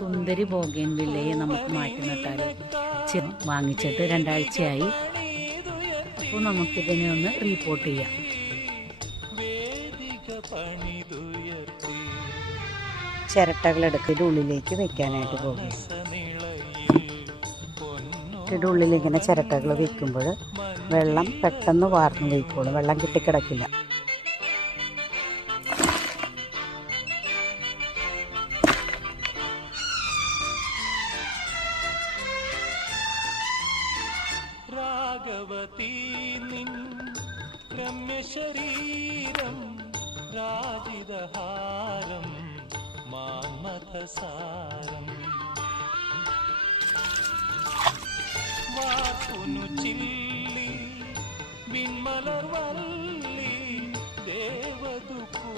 സുന്ദരി ബോഗൻവില്ലയെ നമുക്ക് മാറ്റി നട്ടാലോ? വാങ്ങിച്ചിട്ട് 2 ആഴ്ചയായി. അപ്പോൾ നമുക്കിതിനെ ഒന്ന് റീപോർട്ട് ചെയ്യാം. ചിരട്ടകളെടുക്കിൻ്റെ ഉള്ളിലേക്ക് വെക്കാനായിട്ട് പോകും. ഇതിൻ്റെ ഉള്ളിൽ ഇങ്ങനെ ചിരട്ടകൾ വെക്കുമ്പോൾ വെള്ളം പെട്ടെന്ന് വാർന്നു പോയിക്കോളും, വെള്ളം കിട്ടിക്കിടക്കില്ല. രാഘവതീ നിൻ രമ്യശരീരം രാജിതഹാരം മാന്മഥസാരം വാക്കുനു ചില്ലി വിൺമലർവല്ലി ദേവദുക്കൂ